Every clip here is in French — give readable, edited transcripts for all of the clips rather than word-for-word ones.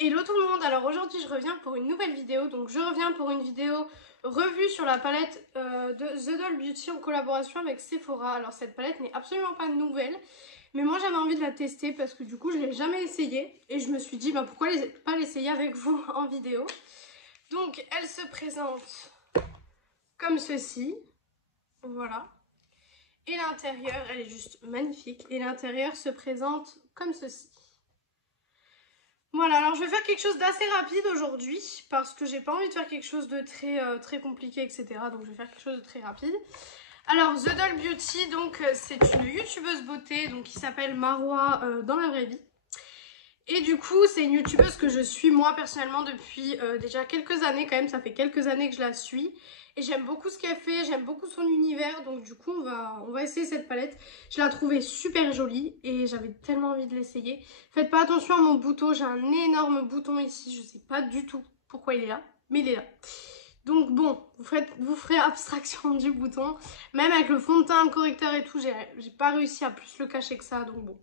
Hello tout le monde, alors aujourd'hui je reviens pour une nouvelle vidéo, donc je reviens pour une vidéo revue sur la palette de The Doll Beauty en collaboration avec Sephora. Alors cette palette n'est absolument pas nouvelle, mais moi j'avais envie de la tester parce que du coup je ne l'ai jamais essayée et je me suis dit pourquoi pas l'essayer avec vous en vidéo. Donc elle se présente comme ceci, voilà. Et l'intérieur, elle est juste magnifique, et l'intérieur se présente comme ceci. Voilà, alors je vais faire quelque chose d'assez rapide aujourd'hui parce que j'ai pas envie de faire quelque chose de très compliqué, etc. Donc je vais faire quelque chose de très rapide. Alors The Doll Beauty, donc c'est une youtubeuse beauté donc, qui s'appelle Marwa dans la vraie vie. Et du coup, c'est une youtubeuse que je suis moi personnellement depuis déjà quelques années quand même. Ça fait quelques années que je la suis. Et j'aime beaucoup ce qu'elle fait, j'aime beaucoup son univers. Donc du coup, on va essayer cette palette. Je la trouvais super jolie et j'avais tellement envie de l'essayer. Faites pas attention à mon bouton, j'ai un énorme bouton ici. Je sais pas du tout pourquoi il est là, mais il est là. Donc bon, vous ferez abstraction du bouton. Même avec le fond de teint, le correcteur et tout, j'ai pas réussi à plus le cacher que ça. Donc bon,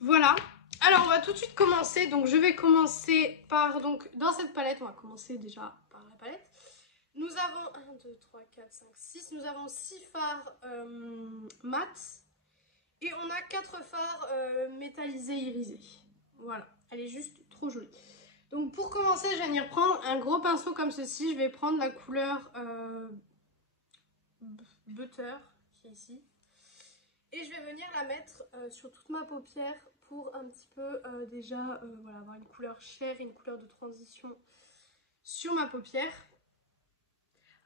voilà. Alors on va tout de suite commencer, donc je vais commencer par, donc dans cette palette, on va commencer déjà par la palette. Nous avons 1, 2, 3, 4, 5, 6, nous avons 6 fards mat et on a 4 fards métallisés irisés. Voilà, elle est juste trop jolie. Donc pour commencer, je vais venir prendre un gros pinceau comme ceci, je vais prendre la couleur Butter qui est ici. Et je vais venir la mettre sur toute ma paupière pour un petit peu déjà voilà, avoir une couleur chair et une couleur de transition sur ma paupière.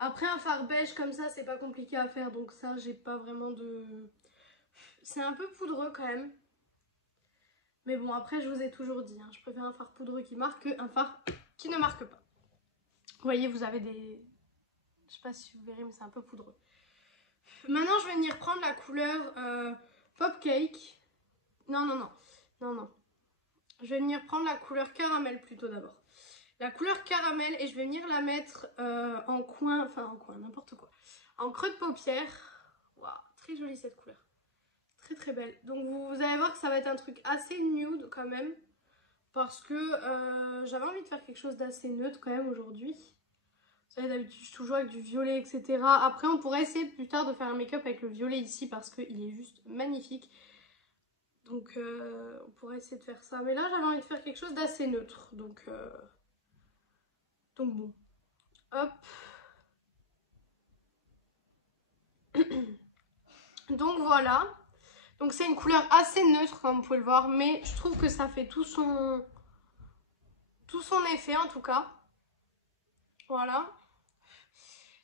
Après un fard beige comme ça, c'est pas compliqué à faire, donc ça j'ai pas vraiment de... C'est un peu poudreux quand même. Mais bon, après je vous ai toujours dit, je préfère un fard poudreux qui marque qu'un fard qui ne marque pas. Vous voyez, vous avez des... Je sais pas si vous verrez, mais c'est un peu poudreux. Maintenant je vais venir prendre la couleur Pop Cake. Non. Je vais venir prendre la couleur caramel plutôt d'abord. La couleur caramel et je vais venir la mettre en coin, n'importe quoi. En creux de paupière. Waouh, très jolie cette couleur. Très belle. Donc vous allez voir que ça va être un truc assez nude quand même. Parce que j'avais envie de faire quelque chose d'assez neutre quand même aujourd'hui. Vous savez, d'habitude je toujours avec du violet, etc. Après on pourrait essayer plus tard de faire un make-up avec le violet ici parce qu'il est juste magnifique. Donc on pourrait essayer de faire ça. Mais là j'avais envie de faire quelque chose d'assez neutre. Donc bon. Hop. Donc voilà. Donc c'est une couleur assez neutre comme vous pouvez le voir. Mais je trouve que ça fait tout son effet en tout cas. Voilà.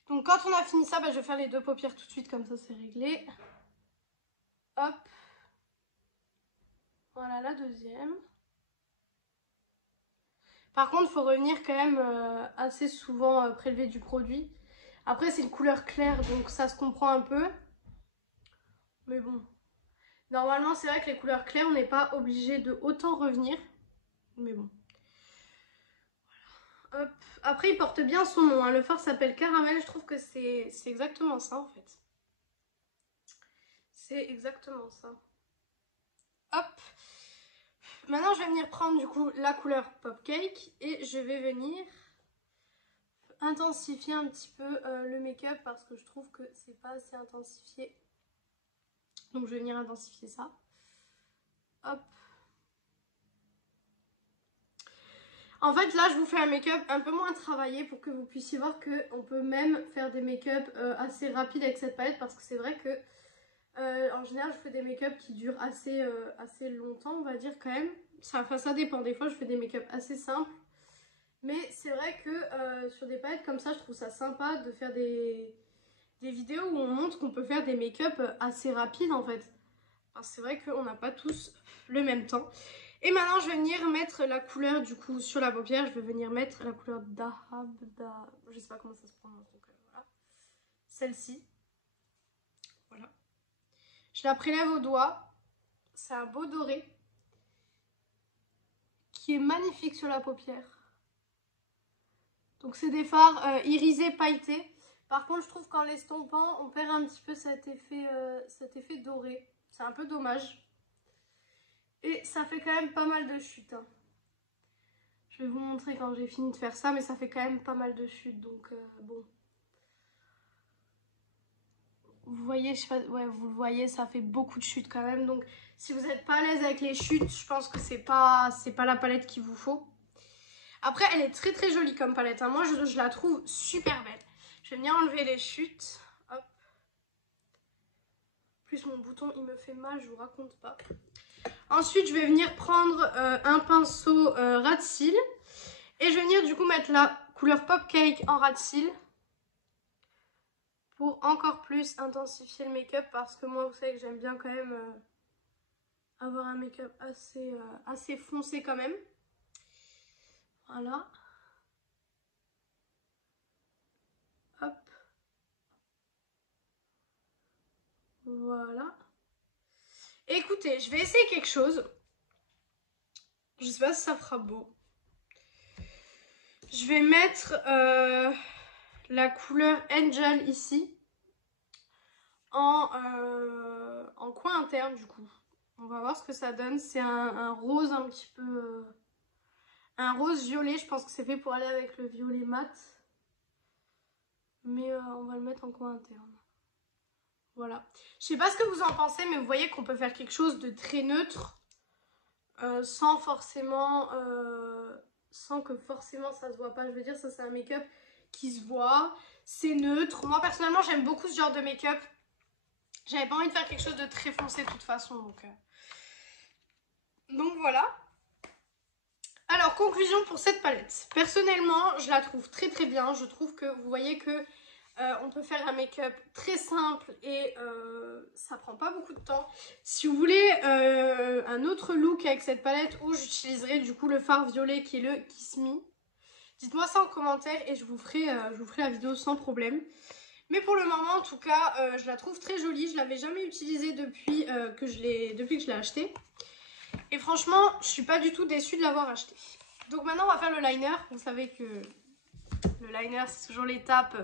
Donc quand on a fini ça, je vais faire les deux paupières tout de suite. Comme ça c'est réglé. Hop. Voilà la deuxième. Par contre, il faut revenir quand même assez souvent prélever du produit. Après, c'est une couleur claire, donc ça se comprend un peu. Mais bon. Normalement, c'est vrai que les couleurs claires, on n'est pas obligé de autant revenir. Mais bon. Voilà. Hop. Après, il porte bien son nom. Le fard s'appelle Caramel. Je trouve que c'est exactement ça, en fait. C'est exactement ça. Hop. Maintenant, je vais venir prendre du coup la couleur Pop Cake et je vais venir intensifier un petit peu le make-up parce que je trouve que c'est pas assez intensifié. Donc, je vais venir intensifier ça. Hop. En fait, là, je vous fais un make-up un peu moins travaillé pour que vous puissiez voir qu'on peut même faire des make-up assez rapides avec cette palette parce que c'est vrai que en général, je fais des make-up qui durent assez longtemps, on va dire quand même. Ça dépend. Des fois, je fais des make-up assez simples. Mais c'est vrai que sur des palettes comme ça, je trouve ça sympa de faire des vidéos où on montre qu'on peut faire des make-up assez rapides en fait. Parce que c'est vrai qu'on n'a pas tous le même temps. Et maintenant, je vais venir mettre la couleur du coup sur la paupière. Je vais venir mettre la couleur Dahab. Je sais pas comment ça se prononce. Donc voilà. Celle-ci. Voilà. Je la prélève au doigt. C'est un beau doré qui est magnifique sur la paupière. Donc c'est des fards irisés pailletés. Par contre, je trouve qu'en l'estompant, on perd un petit peu cet effet doré. C'est un peu dommage. Et ça fait quand même pas mal de chutes. Je vais vous montrer quand j'ai fini de faire ça, mais ça fait quand même pas mal de chutes, donc bon. Vous voyez, je sais pas, ouais, vous le voyez, ça fait beaucoup de chutes quand même. Donc, si vous n'êtes pas à l'aise avec les chutes, je pense que c'est pas la palette qu'il vous faut. Après, elle est très très jolie comme palette. Hein. Moi, je la trouve super belle. Je vais venir enlever les chutes. Hop. Plus mon bouton, il me fait mal, je vous raconte pas. Ensuite, je vais venir prendre un pinceau ras de cils. Et je vais venir du coup mettre la couleur Pop Cake en ras de cils. Pour encore plus intensifier le make-up parce que moi vous savez que j'aime bien quand même avoir un make-up assez foncé quand même. Voilà. Hop. Voilà. Écoutez, je vais essayer quelque chose. Je sais pas si ça fera beau. Je vais mettre la couleur Angel ici. En coin interne du coup. On va voir ce que ça donne. C'est un rose un petit peu... un rose violet. Je pense que c'est fait pour aller avec le violet mat. Mais on va le mettre en coin interne. Voilà. Je sais pas ce que vous en pensez, mais vous voyez qu'on peut faire quelque chose de très neutre. Sans forcément... sans que forcément ça se voit pas. Je veux dire, ça c'est un make-up qui se voit. C'est neutre. Moi personnellement j'aime beaucoup ce genre de make-up. J'avais pas envie de faire quelque chose de très foncé de toute façon. Donc voilà. Alors conclusion pour cette palette. Personnellement je la trouve très très bien. Je trouve que vous voyez que on peut faire un make-up très simple et ça prend pas beaucoup de temps. Si vous voulez un autre look avec cette palette où j'utiliserai du coup le fard violet qui est le Kiss Me, dites-moi ça en commentaire et je vous ferai la vidéo sans problème. Mais pour le moment en tout cas je la trouve très jolie. Je l'avais jamais utilisée depuis que je l'ai acheté. Et franchement je suis pas du tout déçue de l'avoir acheté. Donc maintenant on va faire le liner. Vous savez que le liner c'est toujours l'étape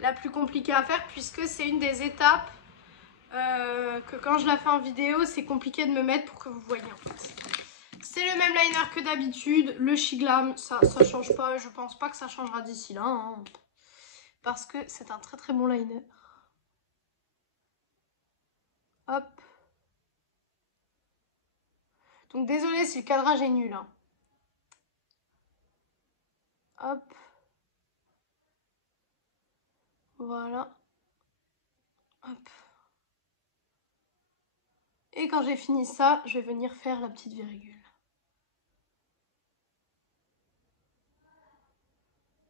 la plus compliquée à faire puisque c'est une des étapes que quand je la fais en vidéo c'est compliqué de me mettre pour que vous voyez en fait. C'est le même liner que d'habitude, le Shiglam, ça change pas, je pense pas que ça changera d'ici là hein, parce que c'est un très très bon liner. Hop. Donc désolée si le cadrage est nul. Hein. Hop. Voilà. Hop. Et quand j'ai fini ça, je vais venir faire la petite virgule.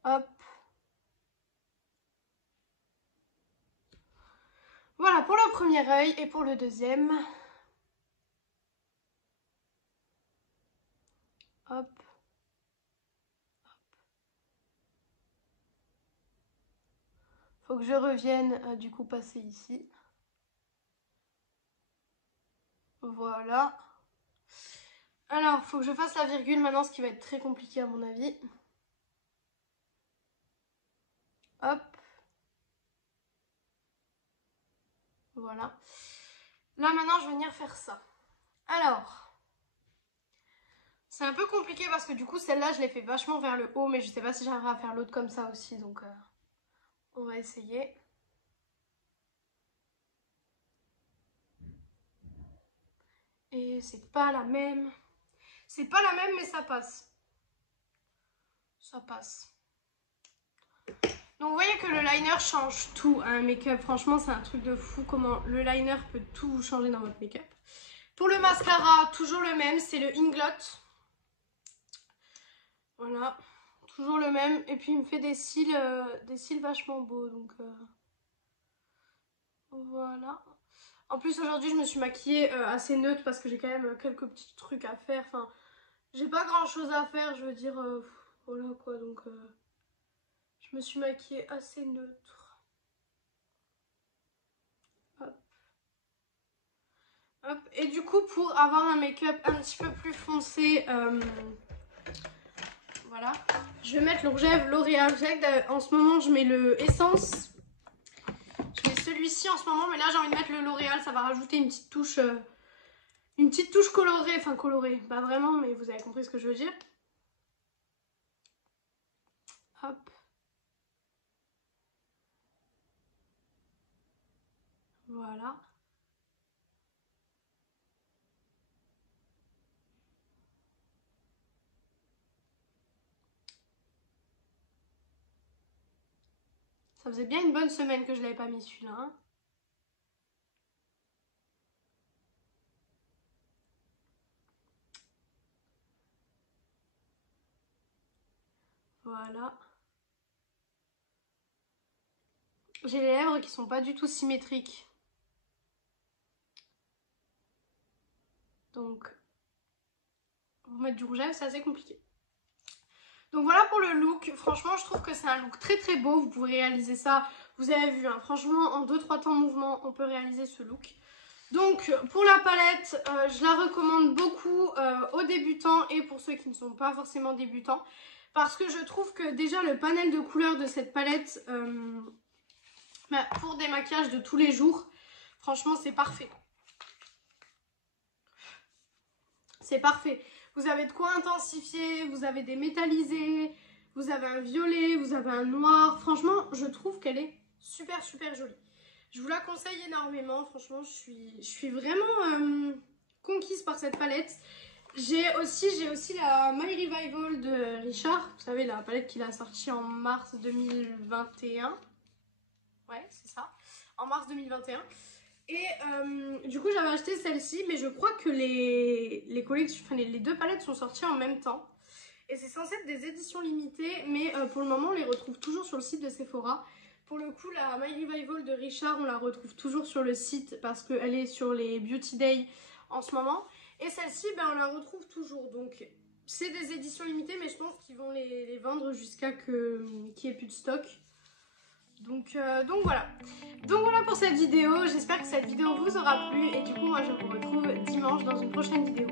Hop. Voilà pour le premier œil et pour le deuxième. Hop. Faut que je revienne du coup passer ici. Voilà. Alors, faut que je fasse la virgule maintenant, ce qui va être très compliqué à mon avis. Hop. Voilà. Là maintenant, je vais venir faire ça. Alors, c'est un peu compliqué parce que du coup, celle-là, je l'ai fait vachement vers le haut, mais je sais pas si j'arriverai à faire l'autre comme ça aussi, donc on va essayer. Et c'est pas la même. C'est pas la même, mais ça passe. Ça passe. Donc vous voyez que le liner change tout à un make-up. Franchement, c'est un truc de fou comment le liner peut tout changer dans votre make-up. Pour le mascara, toujours le même, c'est le Inglot. Voilà, toujours le même. Et puis il me fait des cils vachement beaux. Donc voilà. En plus aujourd'hui je me suis maquillée assez neutre parce que j'ai quand même quelques petits trucs à faire. Enfin, j'ai pas grand chose à faire, je veux dire. Voilà quoi, donc je me suis maquillée assez neutre. Hop. Hop. Et du coup pour avoir un make-up un petit peu plus foncé, voilà, je vais mettre le rouge à lèvres L'Oréal. Vous savez que en ce moment je mets le Essence. Je mets celui-ci en ce moment, mais là j'ai envie de mettre le L'Oréal, ça va rajouter une petite touche colorée, enfin colorée, pas vraiment, mais vous avez compris ce que je veux dire. Hop. Voilà. Ça faisait bien une bonne semaine que je l'avais pas mis celui-là. Hein. Voilà. J'ai les lèvres qui sont pas du tout symétriques. Donc, pour mettre du rouge à lèvres, c'est assez compliqué. Donc voilà pour le look. Franchement, je trouve que c'est un look très très beau. Vous pouvez réaliser ça. Vous avez vu, hein, franchement, en 2-3 temps de mouvement, on peut réaliser ce look. Donc pour la palette, je la recommande beaucoup aux débutants et pour ceux qui ne sont pas forcément débutants. Parce que je trouve que déjà le panel de couleurs de cette palette, pour des maquillages de tous les jours, franchement c'est parfait. C'est parfait. Vous avez de quoi intensifier, vous avez des métallisés, vous avez un violet, vous avez un noir. Franchement, je trouve qu'elle est super super jolie. Je vous la conseille énormément. Franchement, je suis vraiment conquise par cette palette. J'ai aussi la My Revival de Richard. Vous savez, la palette qu'il a sortie en mars 2021. Ouais, c'est ça. En mars 2021. Et du coup, j'avais acheté celle-ci, mais je crois que les collections, enfin, les deux palettes sont sorties en même temps. Et c'est censé être des éditions limitées, mais pour le moment, on les retrouve toujours sur le site de Sephora. Pour le coup, la My Revival de Richard, on la retrouve toujours sur le site parce qu'elle est sur les Beauty Day en ce moment. Et celle-ci, ben, on la retrouve toujours. Donc, c'est des éditions limitées, mais je pense qu'ils vont les vendre jusqu'à qu'il n'y ait plus de stock. Donc voilà. Donc voilà pour cette vidéo. J'espère que cette vidéo vous aura plu. Et du coup, moi, je vous retrouve dimanche dans une prochaine vidéo.